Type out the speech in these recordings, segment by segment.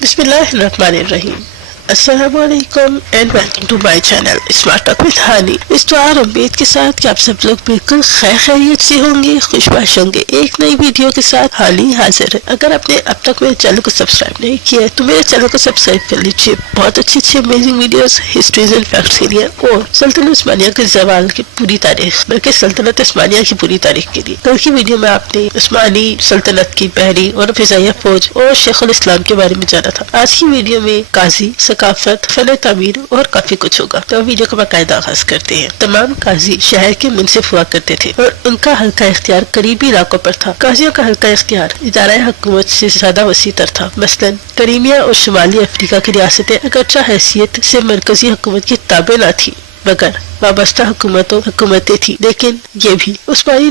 بسم اللہ الرحمن الرحیم. السلام علیکم and welcome to my channel smart talk with Hani. اس دعا اور امید کے ساتھ کہ آپ سب لوگ بالکل خیریت سے ہوں گے، خوشباش ہوں گے. ایک نئی ویڈیو کے ساتھ ہانی حاضر ہے. اگر آپ نے اب تک میرے چینل کو سبسکرائب نہیں کیا ہے تو میرے چینل کو سبسکرائب کر لیجیے. بہت اچھی amazing videos, history's and facts کے لیے اور سلطنت عثمانیہ کے زوال کی پوری تاریخ، بلکہ سلطنت عثمانیہ کی پوری تاریخ کے لیے. کل کی ویڈیو میں آپ نے عثمانی سلطنت کی بحری اور فضائیہ فوج اور شیخ الاسلام کے بارے میں جانا تھا. آج کی ویڈیو میں قاضی، ثقافت، فن تعمیر اور کافی کچھ ہوگا. تو ویڈیو کا باقاعدہ آغاز کرتے ہیں. تمام قاضی شہر کے منصف ہوا کرتے تھے اور ان کا حلقہ اختیار قریبی علاقوں پر تھا. قاضیوں کا حلقہ اختیار ادارہ حکومت سے زیادہ وسیع تر تھا. مثلا کریمیا اور شمالی افریقہ کی ریاستیں اگرچہ حیثیت سے مرکزی حکومت کی تابع نہ تھی مگر وابستہ حکومتیں تھیں، لیکن یہ بھی عثمانی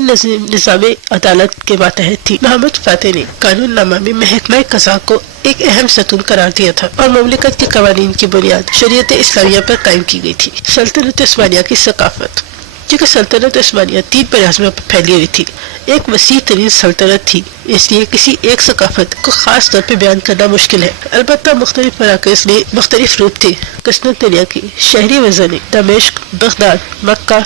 نظام عدالت کے ماتحت تھی. محمد فاتح نے قانون نامہ میں محکمہ قضاء کو ایک اہم ستون قرار دیا تھا اور مملکت کے قوانین کی بنیاد شریعت اسلامیہ پر قائم کی گئی تھی. سلطنت عثمانیہ کی ثقافت. کیونکہ سلطنت عثمانیہ 3 براعظموں پر پھیلی ہوئی تھی، ایک وسیع ترین سلطنت تھی، اس لیے کسی ایک ثقافت کو خاص طور پہ بیان کرنا مشکل ہے. البتہ مختلف مراکز میں مختلف روپ تھے. قسطنطنیہ کی شہری وزن دمشق، بغداد، مکہ،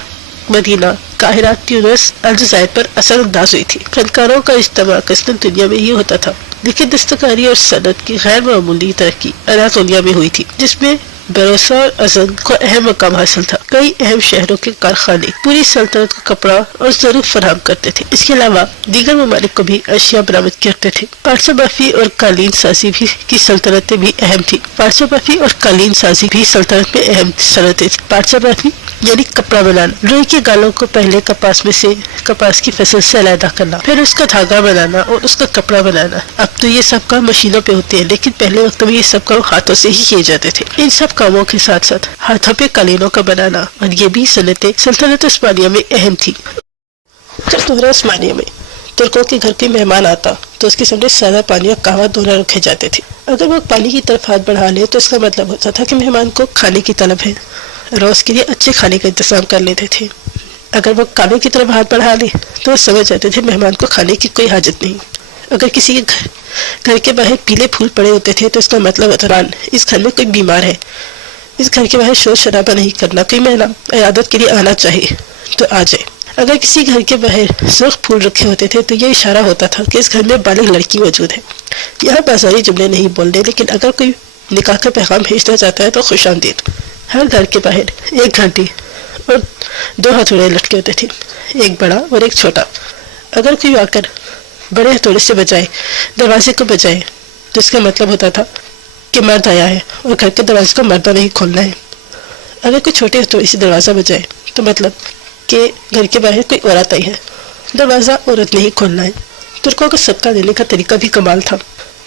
مدینہ، قاہرہ، تیونس، الجزائر پر اثر انداز ہوئی تھی. فنکاروں کا اجتماع قسطنطنیہ میں یہ ہوتا تھا، لیکن دستکاری اور صنعت کی غیر معمولی ترقی اناطولیہ میں ہوئی تھی، جس میں بروسا اور ازن کو اہم مقام حاصل تھا. کئی اہم شہروں کے کارخانے پوری سلطنت کو کپڑا اور ظروف فراہم کرتے تھے. اس کے علاوہ دیگر ممالک کو بھی اشیاء برآمد کرتے تھے. پارچہ بافی اور قالین سازی بھی کی سلطنتیں بھی اہم تھی. پارچہ بافی اور قالین سازی بھی سلطنت میں اہم صنعتیں تھیں. پارچہ بافی یعنی کپڑا بنانا، روئی کے گالوں کو پہلے کپاس کی فصل سے علیحدہ کرنا، پھر اس کا دھاگا بنانا اور اس کا کپڑا بنانا. اب تو یہ سب کام مشینوں پہ ہوتے ہیں، لیکن پہلے وقت میں یہ سب کام ہاتھوں سے ہی کیے جاتے تھے. ان سب کاموں کے ساتھ ساتھ ہاتھوں پہ قالینوں کا بنانا اور یہ بھی صنعتیں سلطنت عثمانیہ میں اہم تھی. دورہ عثمانیہ میں ترکوں کے گھر کوئی مہمان آتا تو اس کے سامنے سادہ پانی اور قہوہ دونوں رکھے جاتے تھے. اگر وہ پانی کی طرف ہاتھ بڑھا لے تو اس کا مطلب ہوتا تھا کہ مہمان کو کھانے کی طلب ہے. روز کے لیے اچھے کھانے کا انتظام کر لیتے تھے. اگر وہ قہوے کی طرف ہاتھ بڑھا لے تو وہ سمجھ جاتے تھے مہمان کو کھانے کی کوئی حاجت نہیں. اگر کسی کے گھر کے باہر پیلے پھول پڑے ہوتے تھے تو اس کا مطلب ہوتا اس گھر میں کوئی بیمار ہے، اس گھر کے باہر شور شرابہ نہیں کرنا، کوئی مہمان عیادت کے لیے آنا چاہیے تو آ جائے. اگر کسی گھر کے باہر سرخ پھول رکھے ہوتے تھے تو یہ اشارہ ہوتا تھا کہ اس گھر میں بالغ لڑکی موجود ہے. یہاں بازاری جملے نہیں بولنے، لیکن اگر کوئی نکاح کا پیغام بھیجنا چاہتا ہے تو خوش آمدید. ہر گھر کے باہر ایک گھنٹی اور 2 ہتھوڑے لٹکے ہوتے تھے، ایک بڑا اور ایک چھوٹا. اگر کوئی آ کر بڑے ہتھوڑے سے بجائے دروازے کو بجائے تو اس کا مطلب ہوتا تھا کہ مرد آیا ہے اور گھر کے دروازے کو مردہ نہیں کھولنا ہے. اگر کوئی چھوٹے ہتھوڑے سے دروازہ بجائے تو مطلب کہ گھر کے باہر کوئی عورت آئی ہے، دروازہ عورت نہیں کھولنا ہے. ترکوں کو صدقہ دینے کا طریقہ بھی کمال تھا.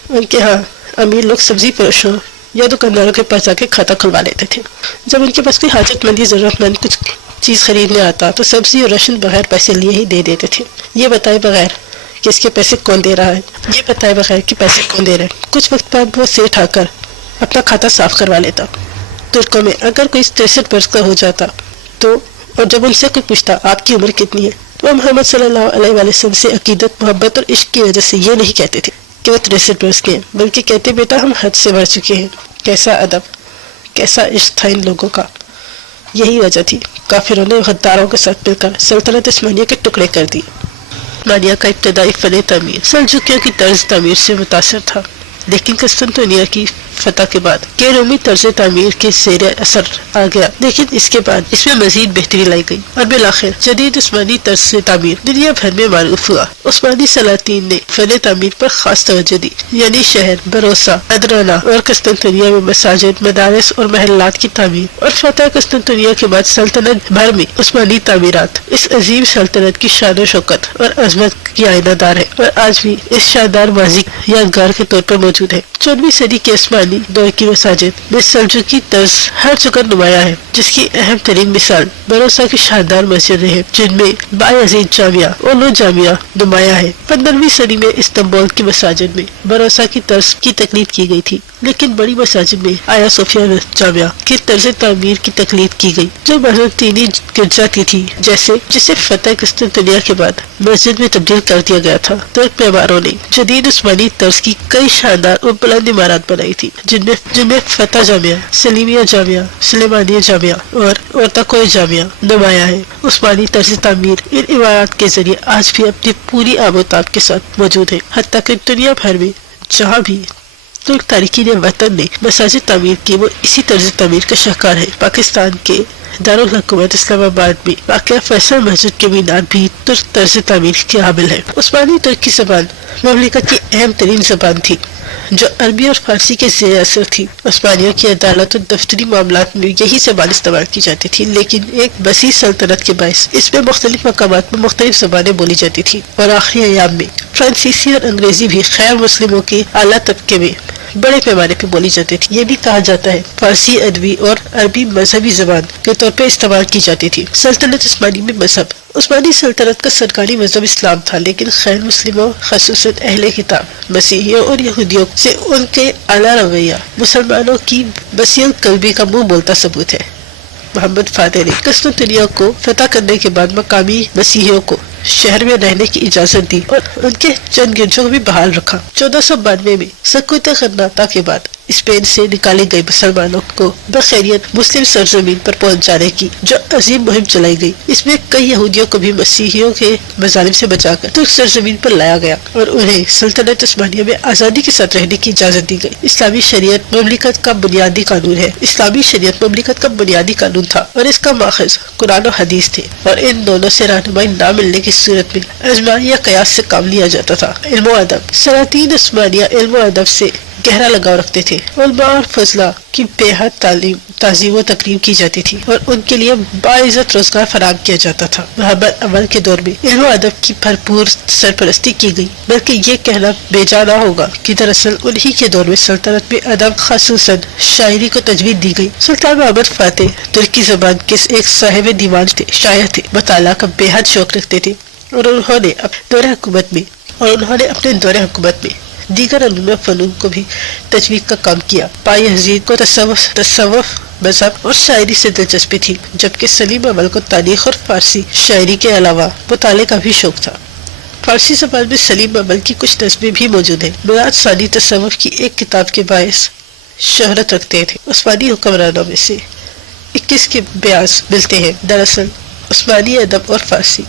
ان کے ہاں امیر لوگ سبزی فروشوں یا دکانداروں کے پاس جا کے کھاتا کھلوا لیتے تھے. جب ان کے پاس کوئی حاجت مند یا ضرورت مند کچھ چیز خریدنے آتا تو سبزی اور راشن بغیر پیسے لیے ہی دے دیتے تھے. یہ بتائے بغیر کہ اس کے پیسے کون دے رہا ہے، یہ بتائے بغیر کہ پیسے کون دے رہے ہیں. کچھ وقت بعد وہ سیٹھ آ کر اپنا کھاتا صاف کروا لیتا. ترکوں میں اگر کوئی 63 برس کا ہو جاتا تو اور جب ان سے کوئی پوچھتا آپ کی عمر کتنی ہے تو وہ محمد صلی اللہ علیہ وسلم سے عقیدت، محبت اور عشق کی وجہ سے یہ نہیں کہتے تھے کہ وہ 63 برس کے ہیں، بلکہ کہتے بیٹا ہم حد سے بڑھ چکے ہیں. کیسا ادب، کیسا عشق تھا ان لوگوں کا. یہی وجہ تھی کافروں نے غداروں کے ساتھ مل کر سلطنت عثمانیہ کے ٹکڑے کر دی. عثمانیہ کا ابتدائی فن تعمیر سلجوکیوں کی طرز تعمیر سے متاثر تھا، لیکن قسطنطنیہ کی فتح کے بعد کہ رومی طرز تعمیر کے زیر اثر آ گیا، لیکن اس کے بعد اس میں مزید بہتری لائی گئی اور بالآخر جدید عثمانی طرز تعمیر دنیا بھر میں معروف ہوا. عثمانی سلاطین نے فن تعمیر پر خاص توجہ دی، یعنی شہر بروسا، ادرانا اور قسطنطنیہ میں مساجد، مدارس اور محلات کی تعمیر. اور فتح قسطنطنیہ کے بعد سلطنت بھر میں عثمانی تعمیرات اس عظیم سلطنت کی شان و شوکت اور عظمت کی آئینہ دار ہے اور آج بھی اس شاندار ماضی یادگار کے طور پر موجود ہے. 14ویں صدی کے عثمانی عثمانی دور کی مساجد میں سلجوقی طرز ہر جگہ نمایاں ہے، جس کی اہم ترین مثال بروسا کی شاندار مسجدیں ہیں، جن میں بایزید جامعہ اولو جامعہ نمایاں ہے۔ 15ویں صدی میں استنبول کی مساجد میں بروسا کی طرز کی تقلید کی گئی تھی، لیکن بڑی مساجد میں آیا صوفیہ جامعہ کی طرز تعمیر کی تقلید کی گئی، جو بازنطینی گرجا کی تھی، جسے فتح قسطنطنیہ کے بعد مسجد میں تبدیل کر دیا گیا تھا۔ ترک معماروں نے جدید عثمانی طرز کی کئی شاندار اور بلند عمارات بنائی تھی، جن میں فتح جامعہ، سلیمیہ جامعہ، سلیمانیہ جامعہ اور اورتاکوئی جامعہ نمایاں ہے۔ عثمانی طرز تعمیر ان عمارات کے ذریعے آج بھی اپنی پوری آب و تاب کے ساتھ موجود ہے، حتیٰ کہ دنیا بھر میں جہاں بھی ترک تارکین وطن نے مساجد تعمیر کی، وہ اسی طرز تعمیر کا شاہکار ہے۔ پاکستان کے دارالحکومت اسلام آباد میں واقع فیصل مسجد کے مینار بھی ترک طرز تعمیر کے قابل ہے۔ عثمانی ترکی زبان مملکت کی اہم ترین زبان تھی، جو عربی اور فارسی کے زیر اثر تھی۔ عثمانیوں کی عدالت اور دفتری معاملات میں یہی زبان استعمال کی جاتی تھی، لیکن ایک وسیع سلطنت کے باعث اس میں مختلف مقامات میں مختلف زبانیں بولی جاتی تھی، اور آخری ایام میں فرانسیسی اور انگریزی بھی غیر مسلموں کے اعلیٰ طبقے میں بڑے پیمانے پہ بولی جاتی تھی۔ یہ بھی کہا جاتا ہے فارسی ادبی اور عربی مذہبی زبان کے طور پہ استعمال کی جاتی تھی۔ سلطنت عثمانی میں مذہب عثمانی سلطنت کا سرکاری مذہب اسلام تھا، لیکن غیر مسلموں خصوصاً اہل کتاب مسیحیوں اور یہودیوں سے ان کے اعلیٰ رویہ مسلمانوں کی وسیع قلبی کا منہ بولتا ثبوت ہے۔ محمد فاتح نے قسطنطنیہ کو فتح کرنے کے بعد مقامی مسیحیوں کو شہر میں رہنے کی اجازت دی اور ان کے چند گرجوں کو بھی بحال رکھا۔ 1492 میں سقوط غرناطہ کے بعد اسپین سے نکالے گئے مسلمانوں کو بخیریت مسلم سرزمین پر پہنچانے کی جو عظیم مہم چلائی گئی، اس میں کئی یہودیوں کو بھی مسیحیوں کے مظالم سے بچا کر ترک سرزمین پر لایا گیا اور انہیں سلطنت عثمانیہ میں آزادی کے ساتھ رہنے کی اجازت دی گئی۔ اسلامی شریعت مملکت کا بنیادی قانون ہے۔ اسلامی شریعت مملکت کا بنیادی قانون تھا اور اس کا ماخذ قرآن و حدیث تھے، اور ان دونوں سے رہنمائی نہ ملنے کی صورت میں اجماع یا قیاس سے کام لیا جاتا تھا۔ علم و ادب سلاطین عثمانیہ علم و ادب سے گہرا لگاؤ رکھتے تھے۔ علماء اور فضلاء کی بے حد تعظیم و تکریم کی جاتی تھی اور ان کے لیے باعزت روزگار فراہم کیا جاتا تھا۔ محمد اول کے دور میں علم و ادب کی بھرپور سرپرستی کی گئی، بلکہ یہ کہنا بے جا نہ ہوگا کہ دراصل انہی کے دور میں سلطنت میں ادب خصوصاً شاعری کو تجویز دی گئی۔ سلطان محمد فاتح ترکی زبان کے ایک صاحب دیوان تھے، شاعر تھے، مطالعہ کا بے حد شوق رکھتے تھے، اور انہوں نے اپنے دور حکومت میں دیگر علوم و فنون کو بھی تجوید کا کام کیا۔ بایزید کو تصوف مذہب اور شاعری سے دلچسپی تھی، جبکہ سلیم اول کو تاریخ اور فارسی شاعری کے علاوہ مطالعے کا بھی شوق تھا۔ فارسی زبان میں سلیم اول کی کچھ نظمیں بھی موجود ہیں۔ مراد ثانی تصوف کی ایک کتاب کے باعث شہرت رکھتے تھے۔ عثمانی حکمرانوں میں سے 21 کے بیاض ملتے ہیں۔ دراصل عثمانی ادب اور فارسی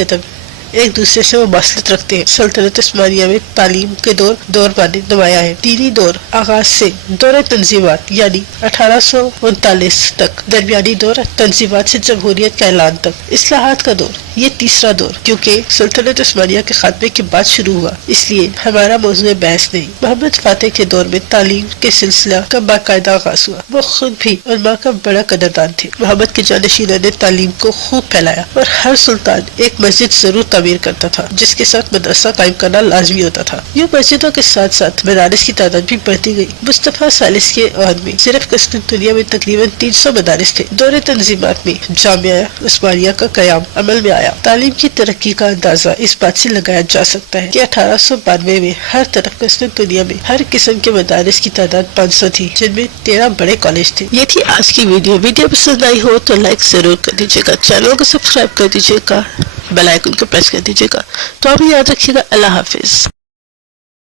ادب ایک دوسرے سے مماثلت رکھتے ہیں۔ سلطنت عثمانیہ میں تعلیم کے دور نمایاں ہے۔ دینی دور آغاز سے دور تنظیمات یعنی 1839 تک، درمیانی دور تنظیمات سے جمہوریت کا اعلان تک، اصلاحات کا دور یہ تیسرا دور کیونکہ سلطنت عثمانیہ کے خاتمے کے بعد شروع ہوا، اس لیے ہمارا موضوع بحث نہیں۔ محمد فاتح کے دور میں تعلیم کے سلسلہ کا باقاعدہ آغاز ہوا۔ وہ خود بھی علماء کا بڑا قدردان تھے۔ محمد کے جانشینوں نے تعلیم کو خوب پھیلایا اور ہر سلطان ایک مسجد ضرور تعمیر کرتا تھا جس کے ساتھ مدرسہ قائم کرنا لازمی ہوتا تھا۔ یہ مسجدوں کے ساتھ ساتھ مدارس کی تعداد بھی بڑھتی گئی۔ مصطفیٰ ثالث کے عہد میں صرف قسطنطنیہ میں تقریباً 300 مدارس تھے۔ دور تنظیمات میں جامعہ عثمانیہ کا قیام عمل میں آیا۔ تعلیم کی ترقی کا اندازہ اس بات سے لگایا جا سکتا ہے کہ 1892 میں ہر طرف قسطنطنیہ میں ہر قسم کے مدارس کی تعداد 500 تھی، جن میں 13 بڑے کالج تھے۔ یہ تھی آج کی ویڈیو پسند آئی ہو تو لائک ضرور کر دیجیے گا، چینل کو سبسکرائب کر دیجیے گا، بیل آئیکن کو پریس کر دیجیے گا۔ تو اب یاد رکھیے گا۔ اللہ حافظ۔